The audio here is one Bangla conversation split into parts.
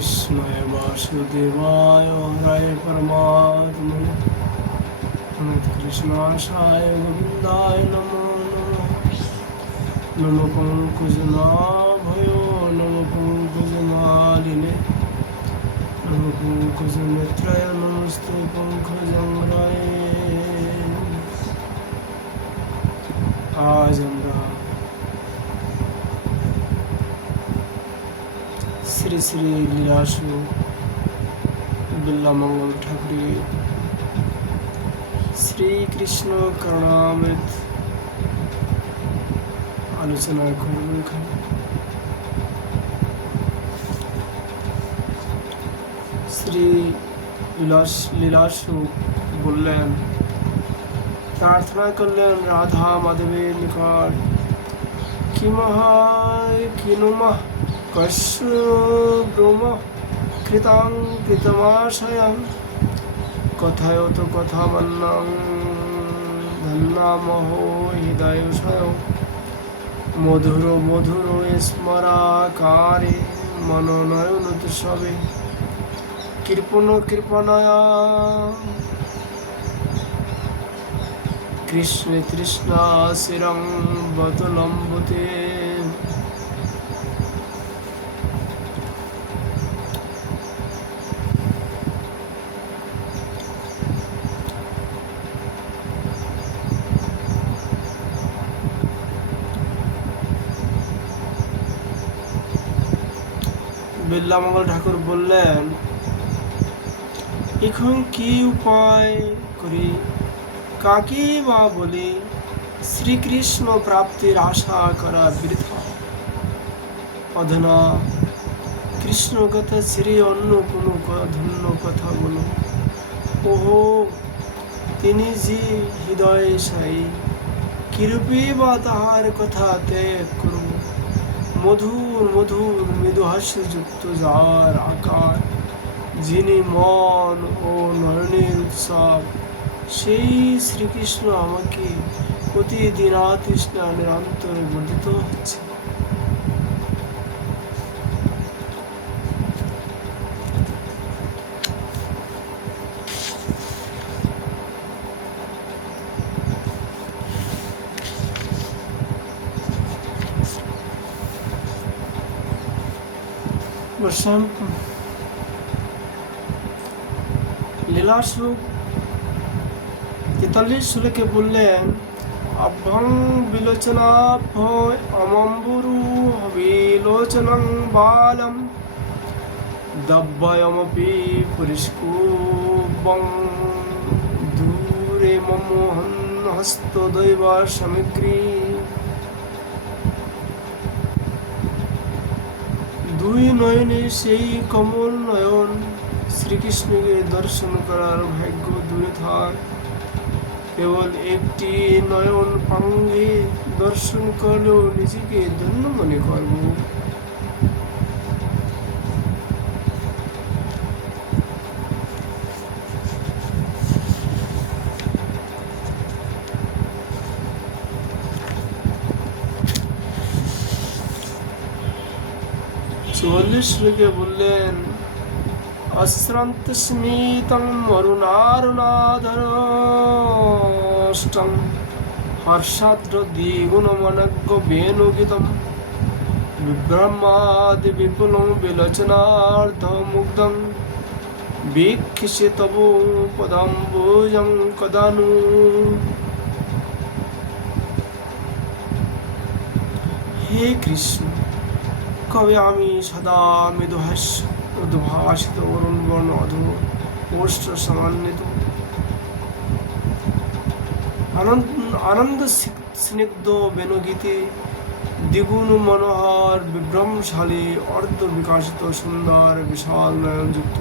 कृष्णाय वासुदेवाय हराय परमात्मने कृष्णाशाय गोविन्दाय नमो नमः नमो पंकजनाभयो नमो पंकजमालिने नमो पंकजनेत्राय नमस्ते पंकजंगराय। आज আমরা শ্রী শ্রী লীলাসু বিল্লামঙ্গল ঠাকুরের শ্রীকৃষ্ণ করুণামৃত আলোচনা করব। এখানে শ্রী লীলাসু বললেন, প্রার্থনা করলেন রাধা মাধবের নিকট, কিমহায় কিনুমা কস্য ব্রহ্ম কৃতাং কৃতমাশয়ং কথায়ত কথামন্নং ধন্নামহো হৃদয়শয় মধুর মধুর স্মরাকারে মনোনয়নোৎসবে কৃপণ কৃপণয়া কৃষ্ণে তৃষ্ণা শিরং বতলম্বতে। বিল্লামঙ্গল ঠাকুর বললেন, এখন কি উপায় করি, কাকে বা বলি? শ্রীকৃষ্ণ প্রাপ্তির আশা করা বৃথা। অধুনা কৃষ্ণ কথা শ্রী অন্য কোনো ধন্য কথা বলো। ওহো, তিনি যে হৃদয় সাই, কিরূপে বা তাহার কথা ত্যাগ করব? মধুর মধুর মৃদু হাস্যযুক্ত যার আকার, যিনি মন ও নয়নের উৎসব, সেই শ্রীকৃষ্ণ আমাকে প্রতিদিন তৃষ্ণা নিরন্তর বর্ধিত হচ্ছে। লীলাসু 43 শ্লোকে বললেন, অভ্যং বিলোচনাভ্যয় অমম্বুরু বিলোচনং বালম দব্বয়মপি পরিষ্কুবং দূরে মমোহন হস্তদৈব সামগ্রী। দুই নয়নে সেই কমল নয়ন, শ্রীকৃষ্ণকে দর্শন করার ভাগ্য দূরে থাক। কেবল একটি নয়ন পাঙ্গে দর্শন করলেও নিজেকে ধন্য মনে করব। শ্লোকে বললেন, অশ্রান্ত স্মিতং মরুণারুণাধরষ্টং হর্ষাদ্র দ্বিগুণমনজ্ঞ বেণুগীতম বিভ্রমাদি বিপুলং বিলোচনার্ধ মুগ্ধং বীক্ষিষে তব পদাম্বুজং কদানু। হে কৃষ্ণ, কবে আমি সদা মৃদুহাস্য উদ্ভাসিত অরুণ বর্ণ অধু ওষ্ঠ সমান্বিত আনন্দ স্নিগ্ধ বেণুগীতে দ্বিগুণ মনোহর বিভ্রমশালী অর্ধ বিকাশিত সুন্দর বিশাল নয়নযুক্ত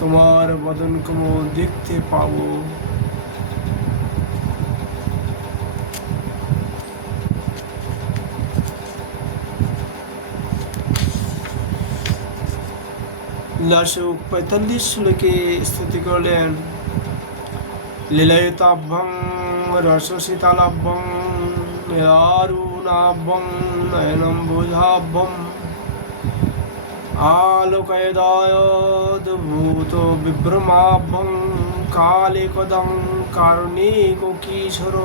তোমার বদন কমল দেখতে পাবো। লীলাসু 45 শ্লোকে স্তুতি করলেন, লীলায়িতাভ্যং রসশীতলাভ্যং নীলারুণাভ্যং নয়নম্বুজাভ্যং আলোকয়দায়দ্ভূত বিভ্রমাভং কালে কদং কারণিক কিশোর।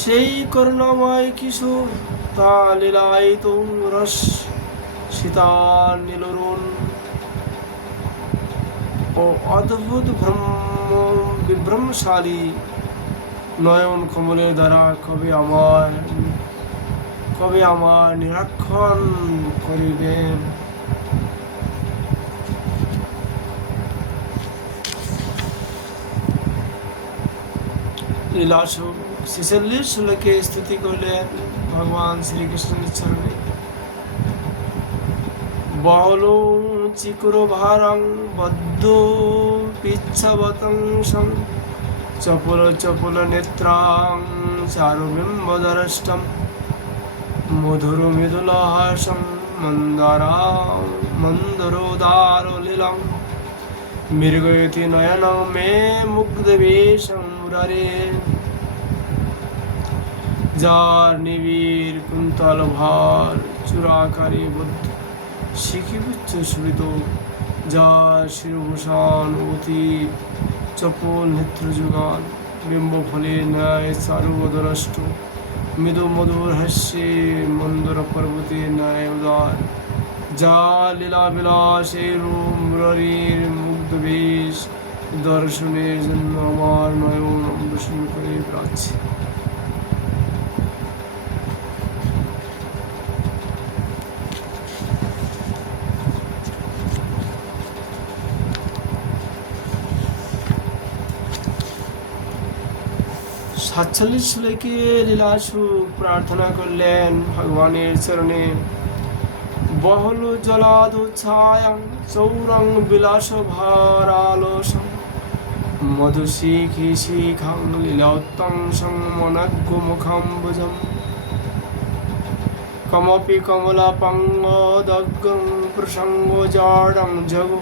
সেই করুণাময় কিশোর তা লীলায়িত রস সীতার নীলরুণ ও অদ্ভুত বিভ্রমশালী নয়ন কমলের দ্বারা কবে আমার নিরীক্ষণ করিবেন। লীলাসুখ 46 শ্লোকে স্তুতি করলেন ভগবান শ্রীকৃষ্ণের চরণে। বহল চিকুর ভারং বদ্ধ পিচ্ছাবতং সং চপল চপল নেত্রাং চারুবিম্বদরষ্টম মধুর মৃদুলহাসং মন্দরোদার লীলং মৃগয়তি নয়নং মে মুগ্ধবেশং মুরারে। যার নিবিড় কুন্তল ভার চূড়াকারী বুদ্ধ শিখিপুচ্ছ সুবিত, যার শিরভূষণ অতি চপল নেত্র যুগান বিম্ব ফলে ন্যায় চারুবদরষ্ট মৃদু মধুর হাস্যে মন্দর পর্বতে ন্যায় উদার। যা লীলা বিলাসের মুরারির মুগ্ধ বেশ দর্শনের জন্য আমার নয়ন অম্বসন করে বেড়াচ্ছে। সাতচল্লিশ শ্লোকে লীলাসুখ প্রার্থনা করলেন ভগবানের চরণে। বহল জলাদ ছায়াং চৌরং বিলাস ভারালসং মধুশিখি শিখাং লীলোত্তংসং মনজ্ঞ মুখাম্বুজম কমপি কমলাপঙ্গদগ্গং প্রসঙ্গ জাডং জগো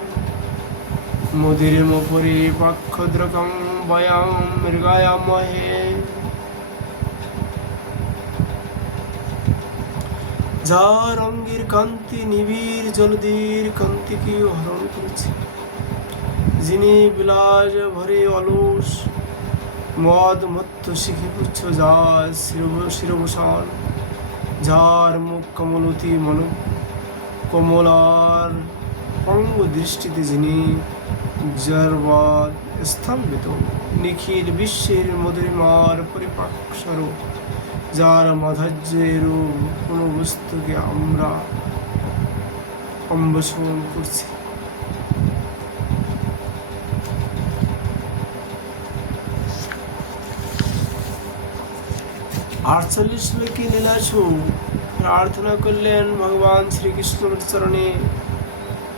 মুদিরম পরিপক্ষদ্রকং বয়ং মৃগায়ামহে। যার অঙ্গের কান্তি নিবিড় জলদির কান্তিকে হরণ করেছে, যিনি বিলাস ভরে অলস মদ মত্ত শিখিপুচ্ছ যার শিরভূষণ, যার মুখ কমলতি কমলার পঙ্গ দৃষ্টিতে যিনি জড়বাদ স্তম্ভিত নিখিল বিশ্বের মধুরিমার পরিপাকস্বরূপ, যার মাধুর্যের কোনো বস্তুকে আমরা অম্বসন করছি। আটচল্লিশ শ্লোকে লীলাসুখ প্রার্থনা করলেন ভগবান শ্রীকৃষ্ণের চরণে।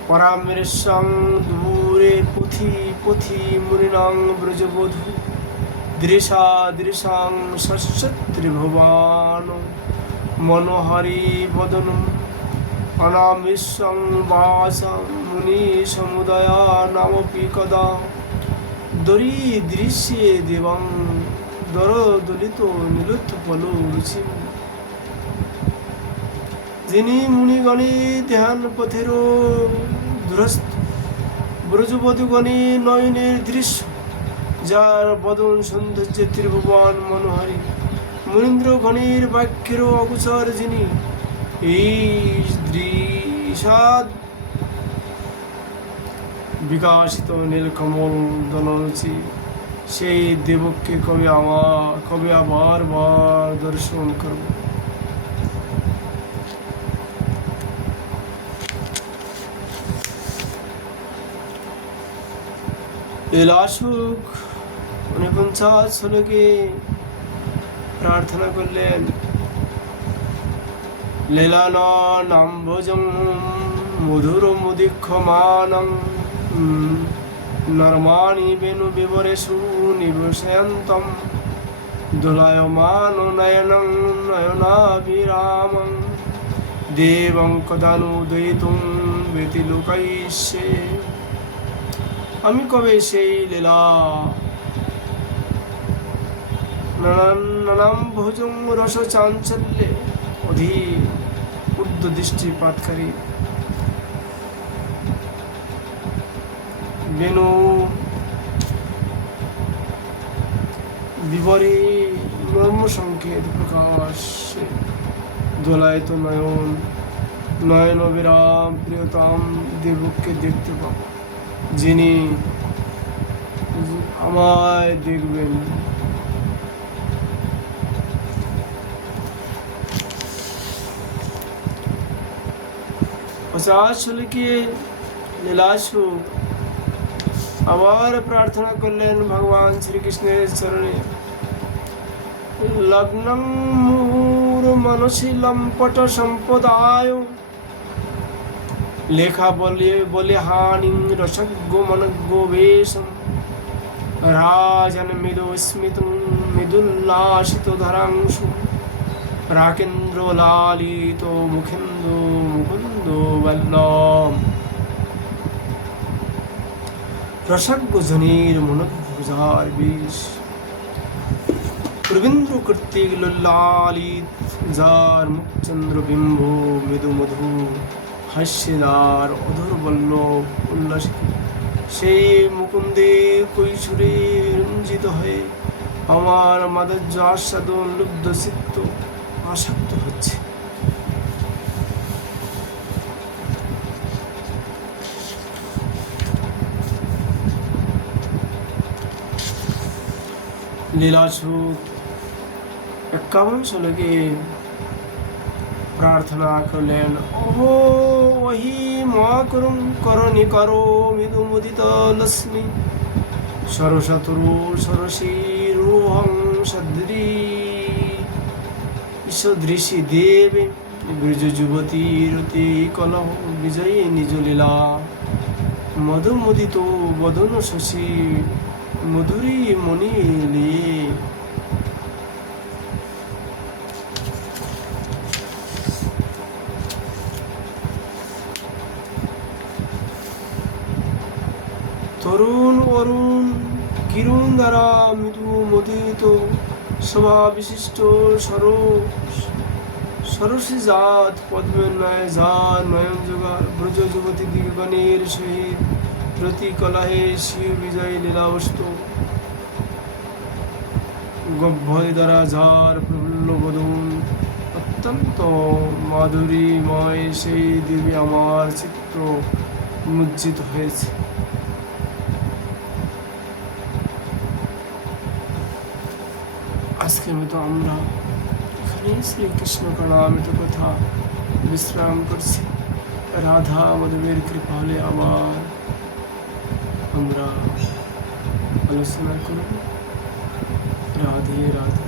পরামেশ্বং দূরে পথি পথি মুনিনাং ব্রজবধূ দৃশা দৃশাং ষষ্ঠত্রিভুবান মনোহরি বদনম অনামিশ্বং বাসাং মুনি সমুদয়া নামপি কদা দরিদৃশ্যে দেবং দরদলিত নীলোৎপল রুচিম। যিনি মুনিগণে ধ্যান পথের দুরস্থ ব্রজবধূগণে নয়নের দৃশ্য, যার বদন সৌন্দর্যে ত্রিভুবন মনোহরী, মুনীন্দ্রগণের বাক্যের অগোচর যিনি, এই দৃশাদ বিকাশিত নীলকমল দলরুচি, সেই দেবককে কবে আবার দর্শন করব। লীলাসুখ 49 শ্লোকে প্রার্থনা করলেন। লীলানাম্ভোজং মধুর মুদিক্ষমানং নর্মাণি বেণু বিবরেষু নিবসয়ন্তম দোলায়মান নয়নং নয়নাভিরামং দেবং কদানুদয়িতুং ব্যতিলোকায়িষ্যে। আমি কবে সেই লীলা নানাম ভোজং রস চাঞ্চল্যে শুদ্ধ দৃষ্টিপাতকারী বেনু বিবরে মর্ম সংকেত প্রকাশ দোলায়িত নয়ন নয়ন বিরাম প্রিয়তম দেবকে দেখতে পাবো, যিনি আমায় দেখবেন। লীলাশু আবার প্রার্থনা করলেন ভগবান শ্রীকৃষ্ণের চরণে। লগ্নং মুহুর্মনসি লম্পট সম্পদায় লেখা বলে হানিং রসজ্ঞ মনজ্ঞ বেশম রাজন মৃদু স্মিত মৃদুল্লাসিত ধরাংশু রাকেন্দ্র লালিত মুখেন্দু মুকুন্দ বল্লম। রসজ্ঞ জনের মনোভুজার বেশ রবীন্দ্র কর্তৃক লালিত, যার মুখচন্দ্র বিম্ব মৃদু মধু হাস্যদার অধর বল্লভ উল্লাসিত, সেই মুকুন্দে কৈশোরে রঞ্জিত হয়ে আমার মাধুর্য আস্বাদন লুব্ধ চিত্ত আসক্ত হচ্ছে। লীলাসুখ 51 শ্লোকে প্রার্থনা করলেন, ওহো ওহি মহাকরুং করণি করো মৃদুমুদিত লক্ষ্মী সরসতরু সরসীরুহং সদৃশী দেবে ব্রজ যুবতী রতি কলহ বিজয়ী নিজ লীলা মধুমুদিত বদন শশী মধুরী মনিলি। তরুণ অরুণ কিরণ দ্বারা মৃদু মদিত শোভা বিশিষ্ট সরসী জাত পদ্মের নয় যার নয়ন যোগার ব্রজ যুবতী দিগগণের সহিত রতি কলাহে শিব বিজয় লীলাবস্তু গভ্বয় দ্বারা যার প্রফুল্ল বদন অত্যন্ত মাধুরীময়, সেই দেবী আমার চিত্ত মুজ্জিত হয়েছে। আজকের মতো আমরা এখানে শ্রীকৃষ্ণ প্রণামিত কথা বিশ্রাম করছি। রাধা মাধবের কৃপা হলে আবার আমরা আলোচনা করব। রাধে রাধে।